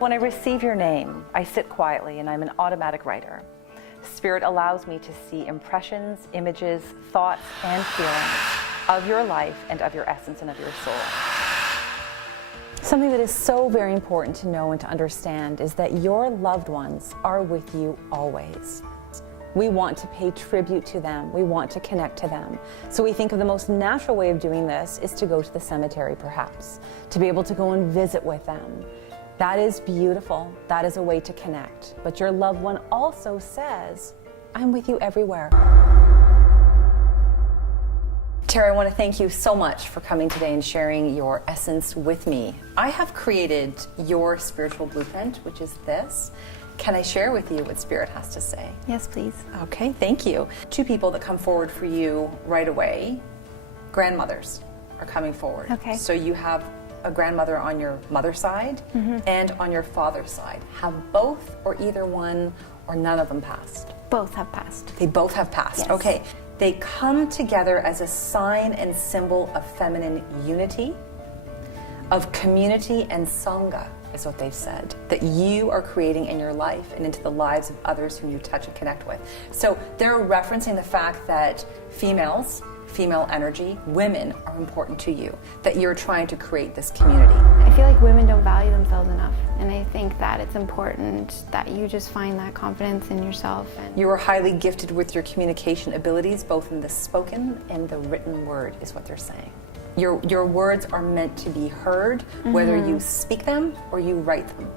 When I receive your name, I sit quietly and I'm an automatic writer. Spirit allows me to see impressions, images, thoughts, and feelings of your life and of your essence and of your soul. Something that is so very important to know and to understand is that your loved ones are with you always. We want to pay tribute to them. We want to connect to them. So we think of the most natural way of doing this is to go to the cemetery, perhaps, to be able to go and visit with them. That is beautiful. That is a way to connect. But your loved one also says, I'm with you everywhere. Tara, I want to thank you so much for coming today and sharing your essence with me. I have created your spiritual blueprint, which is this. Can I share with you what Spirit has to say? Yes, please. Okay, thank you. Two people that come forward for you right away, grandmothers are coming forward. Okay. So you have a grandmother on your mother's side and on your father's side. Have both or either one or none of them passed? Both have passed. They both have passed. Yes. Okay. They come together as a sign and symbol of feminine unity, of community and sangha, is what they've said, that you are creating in your life and into the lives of others whom you touch and connect with. So they're referencing the fact that females, female energy, women are important to you, that you're trying to create this community. I feel like women don't value themselves enough, and I think that it's important that you just find that confidence in yourself. And You are highly gifted with your communication abilities, both in the spoken and the written word, is what they're saying. Your words are meant to be heard, whether you speak them or you write them.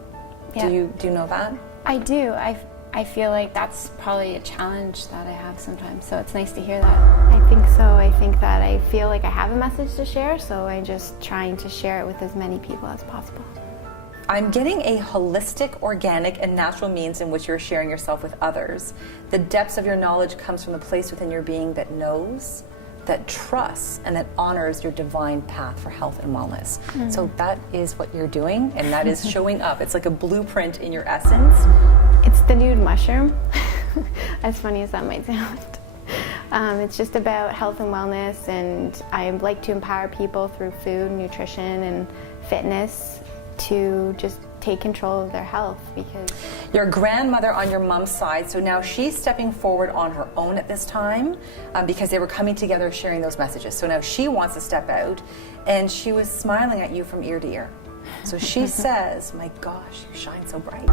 Yeah. Do you know that? I do. I feel like that's probably a challenge that I have sometimes, so it's nice to hear that. I think so. I think that I feel like I have a message to share, so I'm just trying to share it with as many people as possible. I'm getting a holistic, organic, and natural means in which you're sharing yourself with others. The depths of your knowledge comes from the place within your being that knows, that trusts, and that honors your divine path for health and wellness. So that is what you're doing, and that is showing up. It's like a blueprint in your essence. It's the nude mushroom, as funny as that might sound. It's just about health and wellness, and I like to empower people through food, nutrition, and fitness to just take control of their health. Because Your grandmother on your mom's side, so now she's stepping forward on her own at this time because they were coming together sharing those messages. So now she wants to step out, and she was smiling at you from ear to ear. So she says, my gosh, you shine so bright.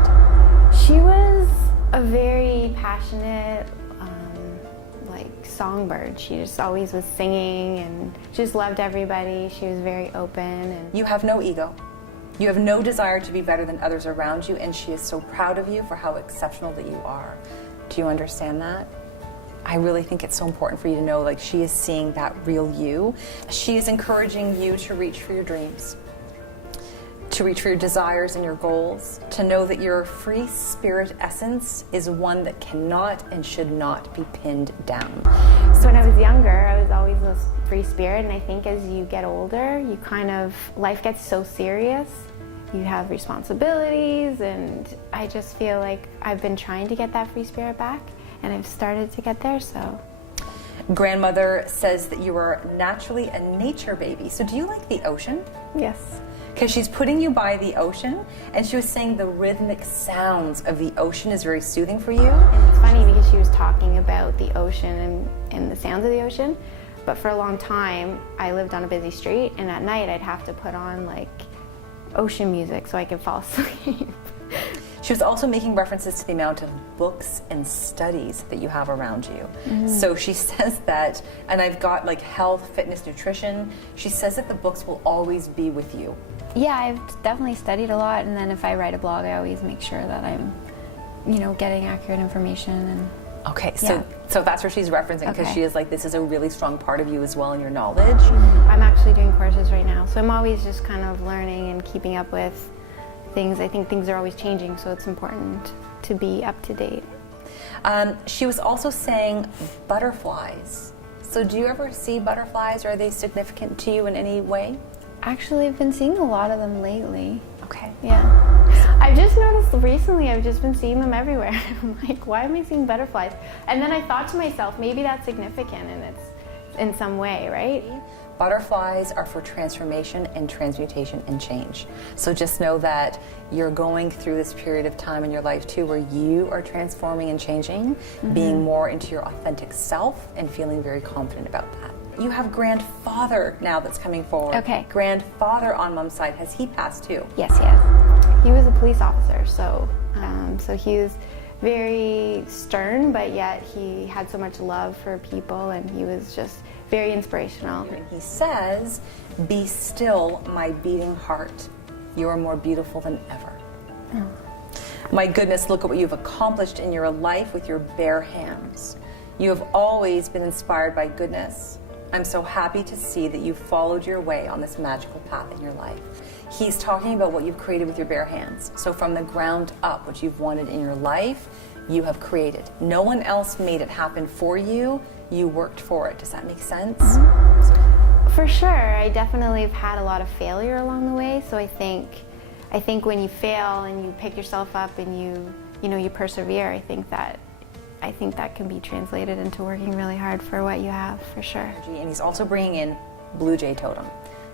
she was a very passionate, songbird. She just always was singing and just loved everybody. She was very open. And You have no ego. You have no desire to be better than others around you, and she is so proud of you for how exceptional that you are. Do you understand that? I really think it's so important for you to know, like, she is seeing that real you. She is encouraging you to reach for your dreams, to reach for your desires and your goals, to know that your free spirit essence is one that cannot and should not be pinned down. so when I was younger, I was always this free spirit, and I think as you get older, you life gets so serious. You have responsibilities, and I just feel like I've been trying to get that free spirit back, and I've started to get there, so. Grandmother says that you are naturally a nature baby. So do you like the ocean? Yes. Because she's putting you by the ocean, and she was saying the rhythmic sounds of the ocean is very soothing for you. And it's funny because she was talking about the ocean and the sounds of the ocean, but for a long time, I lived on a busy street, and at night I'd have to put on ocean music so I could fall asleep. She was also making references to the amount of books and studies that you have around you. So she says that, and I've got health, fitness, nutrition. She says that the books will always be with you. Yeah, I've definitely studied a lot, and then if I write a blog, I always make sure that I'm, getting accurate information. And Okay, so that's where she's referencing, because Okay. she is this is a really strong part of you as well in your knowledge. I'm actually doing courses right now, so I'm always just kind of learning and keeping up with things. I think things are always changing, so it's important to be up to date. She was also saying butterflies. So do you ever see butterflies? Are they significant to you in any way? Actually, I've been seeing a lot of them lately. Okay. Yeah. I've just noticed recently I've just been seeing them everywhere. I'm like, why am I seeing butterflies? And then I thought to myself, maybe that's significant and it's in some way, right? Butterflies are for transformation and transmutation and change. So just know that you're going through this period of time in your life too where you are transforming and changing, being more into your authentic self and feeling very confident about that. You have grandfather now that's coming forward. Okay. Grandfather on mom's side, has he passed too? Yes, yes. He was a police officer, so he was very stern, but yet he had so much love for people, and he was just very inspirational. And he says, "Be still, my beating heart. You are more beautiful than ever." My goodness, look at what you've accomplished in your life with your bare hands. You have always been inspired by goodness. I'm so happy to see that you've followed your way on this magical path in your life. He's talking about what you've created with your bare hands. So from the ground up, what you've wanted in your life, you have created. No one else made it happen for you. You worked for it. Does that make sense? For sure, I definitely have had a lot of failure along the way. So I think when you fail and you pick yourself up and you persevere, I think that can be translated into working really hard for what you have, for sure. And he's also bringing in Blue Jay Totem.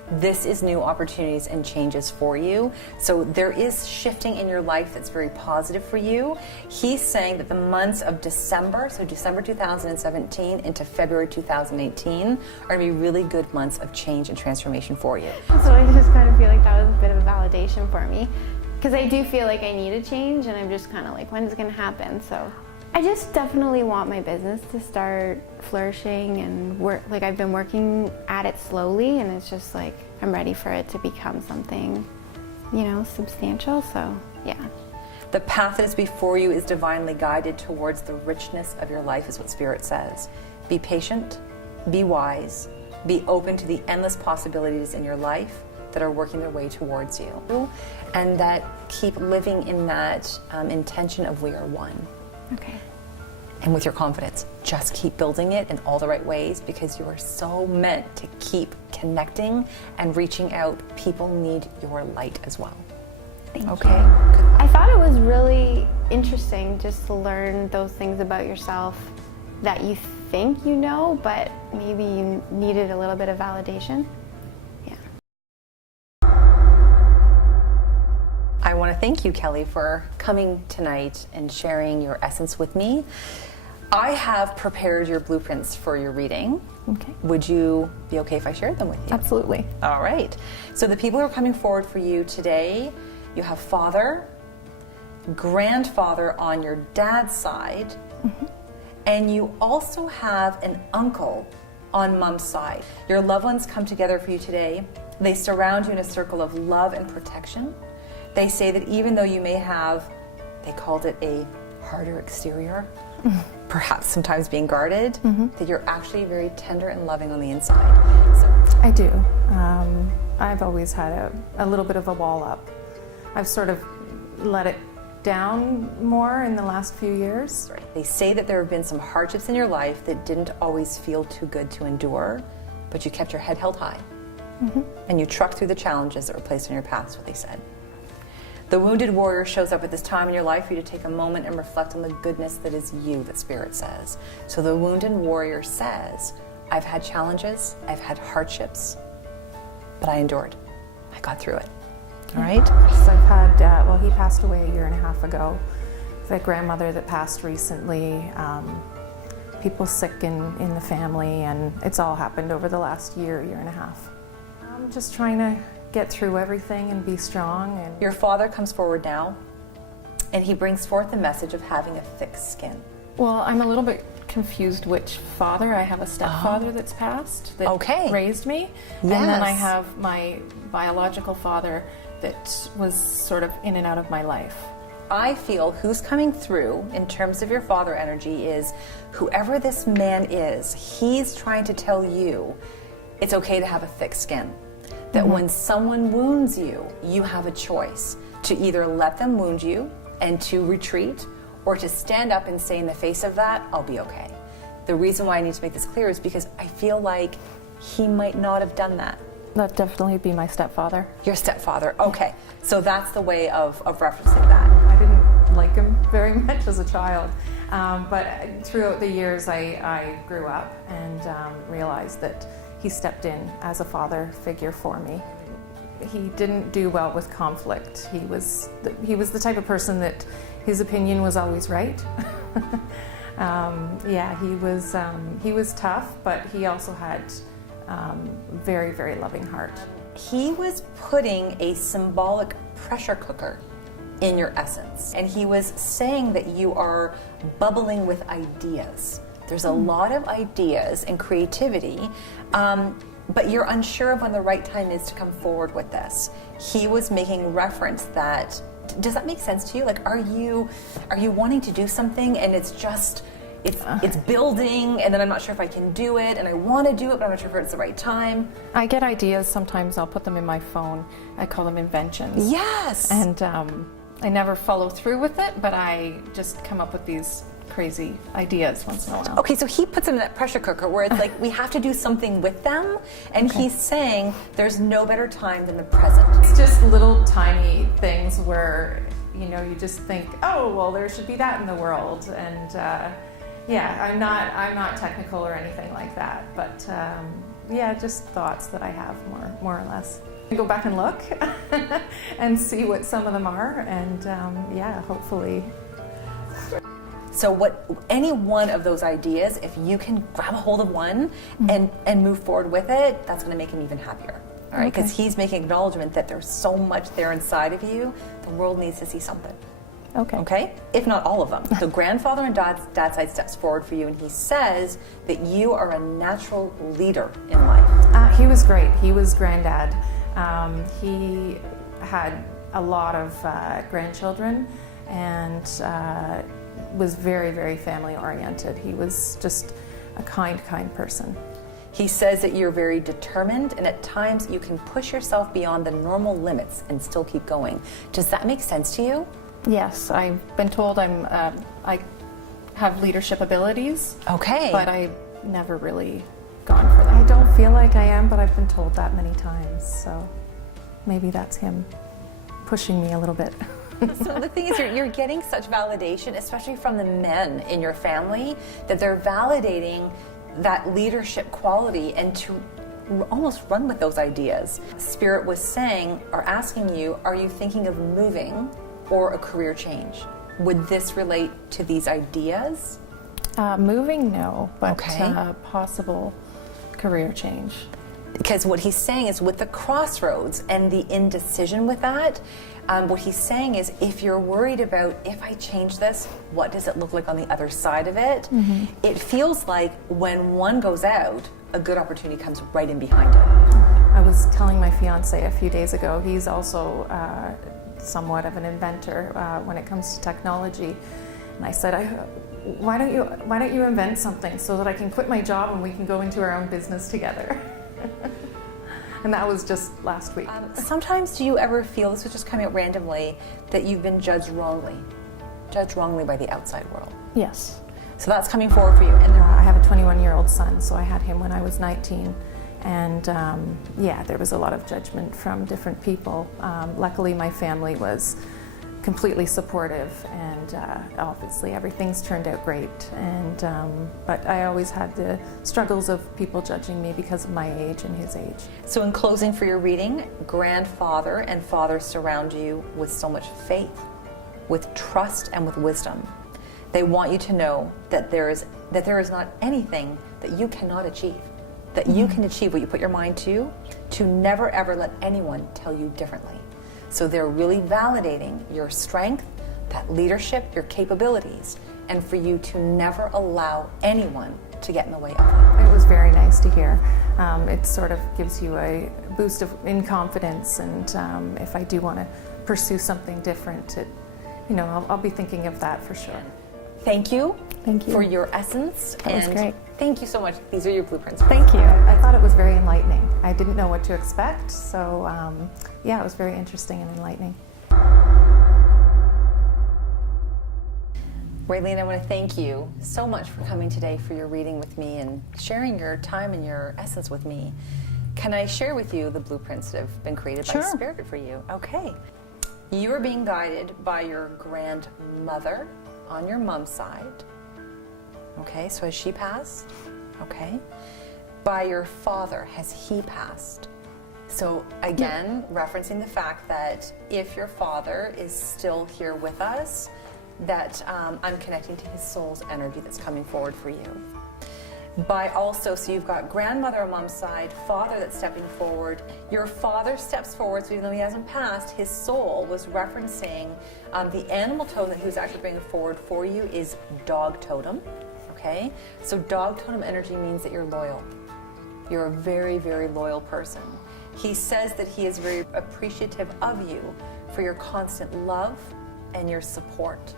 This is new opportunities and changes for you. So there is shifting in your life that's very positive for you. He's saying that the months of December, so December 2017 into February 2018, are going to be really good months of change and transformation for you. So I just kind of feel like that was a bit of a validation for me, because I do feel like I need a change, and I'm just kind of like, when is it going to happen? So I just definitely want my business to start flourishing and work. Like, I've been working at it slowly, and it's just like I'm ready for it to become something, substantial. So yeah. The path that is before you is divinely guided towards the richness of your life, is what Spirit says. Be patient, be wise, be open to the endless possibilities in your life that are working their way towards you, and that keep living in that intention of we are one. Okay. And with your confidence, just keep building it in all the right ways, because you are so meant to keep connecting and reaching out. People need your light as well. Thank you. Okay. I thought it was really interesting just to learn those things about yourself that you think you know, but maybe you needed a little bit of validation. I want to thank you, Kelly, for coming tonight and sharing your essence with me. I have prepared your blueprints for your reading. Okay. Would you be okay if I shared them with you? Absolutely. All right. So the people who are coming forward for you today, you have father, grandfather on your dad's side, and you also have an uncle on mom's side. Your loved ones come together for you today. They surround you in a circle of love and protection. They say that even though you may have, they called it a harder exterior, perhaps sometimes being guarded, that you're actually very tender and loving on the inside. So, I do. I've always had a little bit of a wall up. I've sort of let it down more in the last few years. they say that there have been some hardships in your life that didn't always feel too good to endure, but you kept your head held high. And you trucked through the challenges that were placed in your path, is what they said. The wounded warrior shows up at this time in your life for you to take a moment and reflect on the goodness that is you, that Spirit says. So the wounded warrior says, I've had challenges, I've had hardships, but I endured. I got through it. All right? So I've had, he passed away a year and a half ago. I've had grandmother that passed recently, people sick in the family, and it's all happened over the last year and a half. I'm just trying to get through everything and be strong. And Your father comes forward now, and he brings forth the message of having a thick skin. Well, I'm a little bit confused which father. I have a stepfather that's passed that raised me. And then I have my biological father that was sort of in and out of my life. I feel who's coming through in terms of your father energy is whoever this man is, he's trying to tell you it's okay to have a thick skin. That when someone wounds you, you have a choice to either let them wound you and to retreat, or to stand up and say in the face of that, I'll be okay. The reason why I need to make this clear is because I feel like he might not have done that. that'd definitely be my stepfather. Your stepfather, okay. So that's the way of referencing that. I didn't like him very much as a child, but throughout the years I grew up and realized that he stepped in as a father figure for me. He didn't do well with conflict. He was the type of person that his opinion was always right. Yeah, he was tough, but he also had very, very loving heart. He was putting a symbolic pressure cooker in your essence, and he was saying that you are bubbling with ideas. There's a lot of ideas and creativity, but you're unsure of when the right time is to come forward with this. He was making reference that, does that make sense to you? Like, are you wanting to do something and it's just, it's building, and then I'm not sure if I can do it, and I want to do it, but I'm not sure if it's the right time? I get ideas, sometimes I'll put them in my phone. I call them inventions. Yes! And I never follow through with it, but I just come up with these crazy ideas once in a while. Okay, so he puts them in that pressure cooker where it's like we have to do something with them, and he's saying there's no better time than the present. It's just little tiny things where, you know, you just think, oh, well, there should be that in the world, and yeah, I'm not technical or anything like that, but yeah, just thoughts that I have more or less. Go back and look and see what some of them are, and yeah, hopefully. So any one of those ideas, if you can grab a hold of one and move forward with it, that's going to make him even happier. All right, because he's making acknowledgement that there's so much there inside of you. The world needs to see something. Okay. Okay? If not all of them. So grandfather on dad's side steps forward for you, and he says that you are a natural leader in life. He was great. He was granddad. He had a lot of grandchildren, and was very, very family oriented. He was just a kind person. He says that you're very determined, and at times you can push yourself beyond the normal limits and still keep going. Does that make sense to you? Yes, I've been told I have leadership abilities. Okay. But I've never really gone for that. I don't feel like I am, but I've been told that many times, so maybe that's him pushing me a little bit. So the thing is, you're getting such validation, especially from the men in your family, that they're validating that leadership quality and to almost run with those ideas. Spirit was saying, or asking you, are you thinking of moving or a career change? Would this relate to these ideas? Moving, no, but possible career change. Because what he's saying is with the crossroads and the indecision with that, what he's saying is if you're worried about, if I change this, what does it look like on the other side of it? It feels like when one goes out, a good opportunity comes right in behind it. I was telling my fiance a few days ago, he's also somewhat of an inventor when it comes to technology. And I said, why don't you invent something so that I can quit my job and we can go into our own business together? And that was just last week. Sometimes do you ever feel, this was just coming out randomly, that you've been judged wrongly by the outside world? Yes. So that's coming forward for you. And I have a 21-year-old son, so I had him when I was 19. And yeah, there was a lot of judgment from different people. Luckily, my family was completely supportive, and obviously everything's turned out great. And but I always had the struggles of people judging me because of my age and his age. So in closing for your reading, grandfather and father surround you with so much faith, with trust, and with wisdom. They want you to know that there is not anything that you cannot achieve, that you can achieve what you put your mind to never ever let anyone tell you differently. So they're really validating your strength, that leadership, your capabilities, and for you to never allow anyone to get in the way of them. It was very nice to hear. It sort of gives you a boost in confidence, and if I do want to pursue something different, I'll be thinking of that for sure. Thank you. Thank you for your essence. That was great. Thank you so much. These are your blueprints. Thank you. I thought it was very enlightening. I didn't know what to expect, so yeah, it was very interesting and enlightening. Raylene, I want to thank you so much for coming today for your reading with me and sharing your time and your essence with me. Can I share with you the blueprints that have been created by Spirit for you? Okay. You are being guided by your grandmother on your mom's side. Okay, so has she passed? Okay. By your father, has he passed? So again, referencing the fact that if your father is still here with us, that I'm connecting to his soul's energy that's coming forward for you. By also, so you've got grandmother on mom's side, father that's stepping forward. Your father steps forward, so even though he hasn't passed, his soul was referencing the animal totem that he was actually bringing forward for you is dog totem. Okay? So dog totem energy means that you're loyal. You're a very, very loyal person. He says that he is very appreciative of you for your constant love and your support.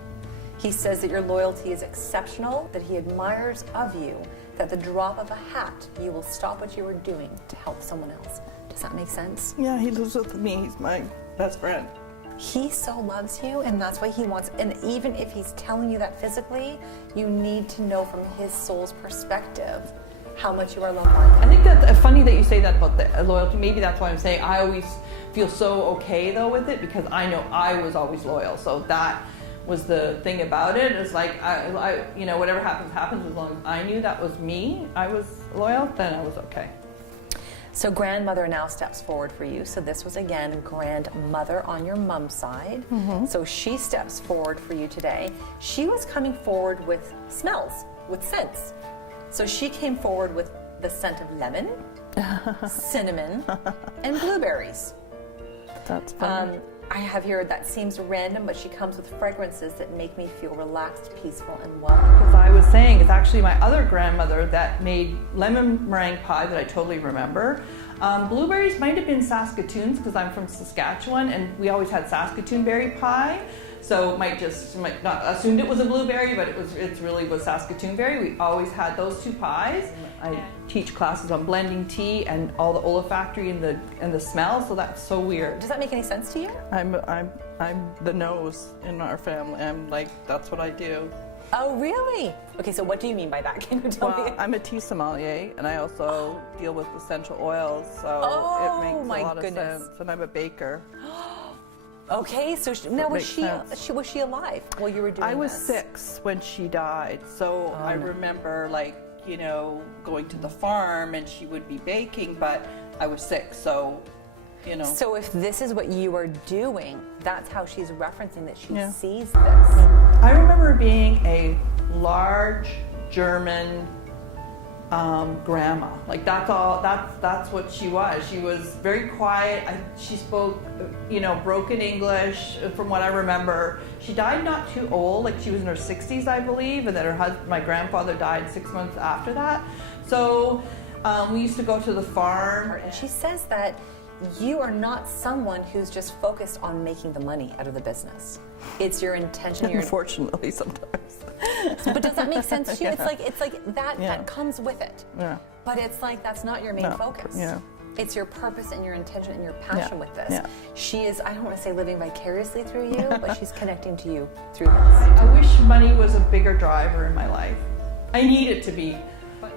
He says that your loyalty is exceptional, that he admires of you, that the drop of a hat, you will stop what you are doing to help someone else. Does that make sense? Yeah, he lives with me. He's my best friend. He so loves you, and that's why he wants, and even if he's telling you that physically, you need to know from his soul's perspective how much you are loved by him. I think that's funny that you say that about the loyalty. Maybe that's why I'm saying I always feel so okay though with it, because I know I was always loyal. So that was the thing about it. It's like I you know, whatever happens, happens. As long as I knew that was me, I was loyal, then I was okay. So grandmother now steps forward for you. So this was again grandmother on your mom's side. So she steps forward for you today. She was coming forward with smells, with scents. So she came forward with the scent of lemon, cinnamon, and blueberries. That's funny. I have here, that seems random, but she comes with fragrances that make me feel relaxed, peaceful, and welcome. As I was saying, it's actually my other grandmother that made lemon meringue pie that I totally remember. Blueberries might have been Saskatoon's, because I'm from Saskatchewan, and we always had Saskatoon berry pie. So might not assumed it was a blueberry, but it really was Saskatoon berry. We always had those two pies. I teach classes on blending tea and all the olfactory and the smell, so that's so weird. Does that make any sense to you? I'm the nose in our family. I'm like, that's what I do. Oh, really? Okay, so what do you mean by that? Can you tell me? Well, I'm a tea sommelier, and I also deal with essential oils, so it makes a lot of sense. And I'm a baker. Okay, so now was she alive while you were doing this? I was 6 when she died, so I remember, like, you know, going to the farm and she would be baking, but I was 6, so, you know. So if this is what you are doing, that's how she's referencing that she sees this. I remember being a large German grandma. Like that's what she was. She was very quiet. She spoke, you know, broken English from what I remember. She died not too old, like she was in her 60s, I believe, and then my grandfather died 6 months after that. So we used to go to the farm. And she says that you are not someone who's just focused on making the money out of the business. It's your intention. Unfortunately, sometimes. But does that make sense to you? It's like that comes with it. Yeah. But it's like that's not your main focus. Yeah. It's your purpose and your intention and your passion with this. Yeah. She is, I don't want to say living vicariously through you, but she's connecting to you through this. I wish money was a bigger driver in my life. I need it to be.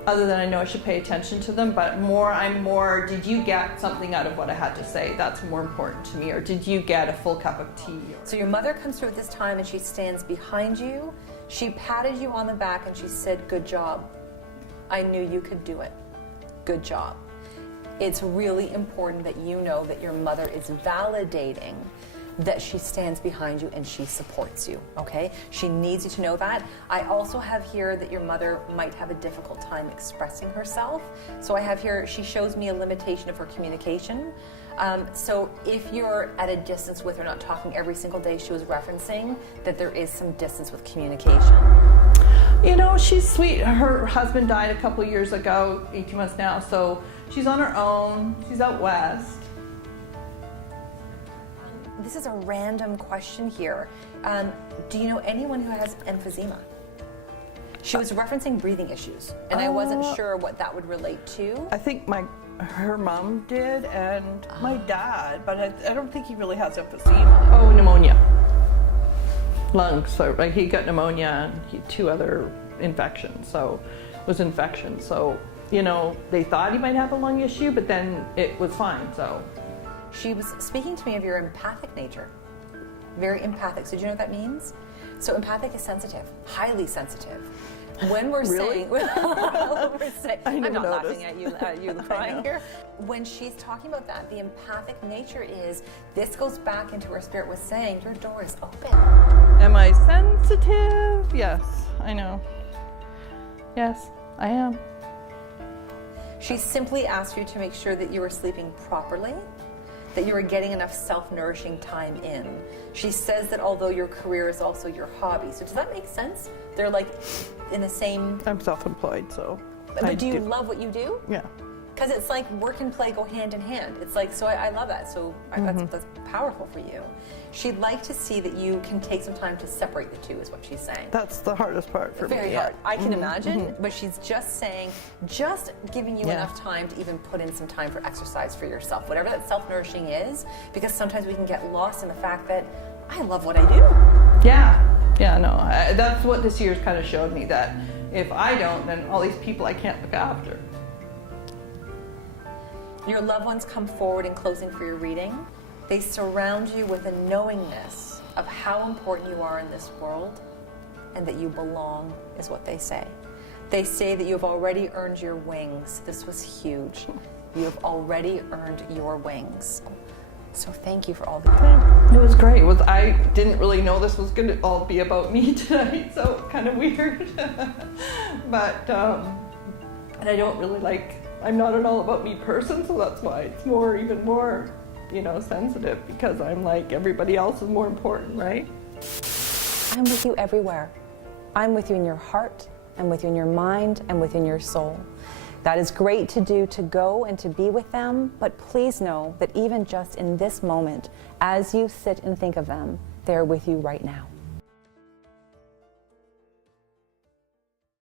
Other than I know I should pay attention to them, but I'm more, did you get something out of what I had to say? That's more important to me. Or did you get a full cup of tea? So your mother comes through at this time and she stands behind you. She patted you on the back and she said, "Good job. I knew you could do it. Good job." It's really important that you know that your mother is validating that she stands behind you and she supports you, okay? She needs you to know that. I also have here that your mother might have a difficult time expressing herself. So I have here, she shows me a limitation of her communication. So if you're at a distance with her, not talking every single day, she was referencing that there is some distance with communication. You know, she's sweet. Her husband died a couple years ago, 18 months now, so she's on her own. She's out west. This is a random question here. Do you know anyone who has emphysema? She was referencing breathing issues, and I wasn't sure what that would relate to. I think her mom did, and my dad, but I don't think he really has emphysema. Oh, pneumonia. Lungs, so like he got pneumonia and 2 other infections, so it was infection. So, you know, they thought he might have a lung issue, but then it was fine, so. She was speaking to me of your empathic nature. Very empathic. So do you know what that means? So empathic is sensitive, highly sensitive. When we're Really? saying, I'm not noticed. laughing at you crying here. When she's talking about that, the empathic nature is, this goes back into her spirit was saying, your door is open. Am I sensitive? Yes, I know. Yes, I am. She simply asked you to make sure that you were sleeping properly, that you were getting enough self-nourishing time in. She says that although your career is also your hobby. So does that make sense? They're like in the same... I'm self-employed, so. But do you love what you do? Yeah. Because it's like work and play go hand in hand. It's like, so I love that. So that's powerful for you. She'd like to see that you can take some time to separate the two, is what she's saying. That's the hardest part for me. Very hard. I can imagine, but she's just saying, just giving you enough time to even put in some time for exercise for yourself, whatever that self-nourishing is, because sometimes we can get lost in the fact that I love what I do. Yeah, no, that's what this year's kind of showed me, that if I don't, then all these people I can't look after. Your loved ones come forward in closing for your reading. They surround you with a knowingness of how important you are in this world and that you belong, is what they say. They say that you have already earned your wings. This was huge. You have already earned your wings. So thank you for all that you did. It was great. I didn't really know this was going to all be about me tonight, so it's kind of weird. But, and I don't really I'm not an all about me person, so that's why it's even more, sensitive, because I'm like, everybody else is more important, right? I'm with you everywhere. I'm with you in your heart, I'm with you in your mind, and within your soul. That is great to do, to go and to be with them, but please know that even just in this moment, as you sit and think of them, they're with you right now.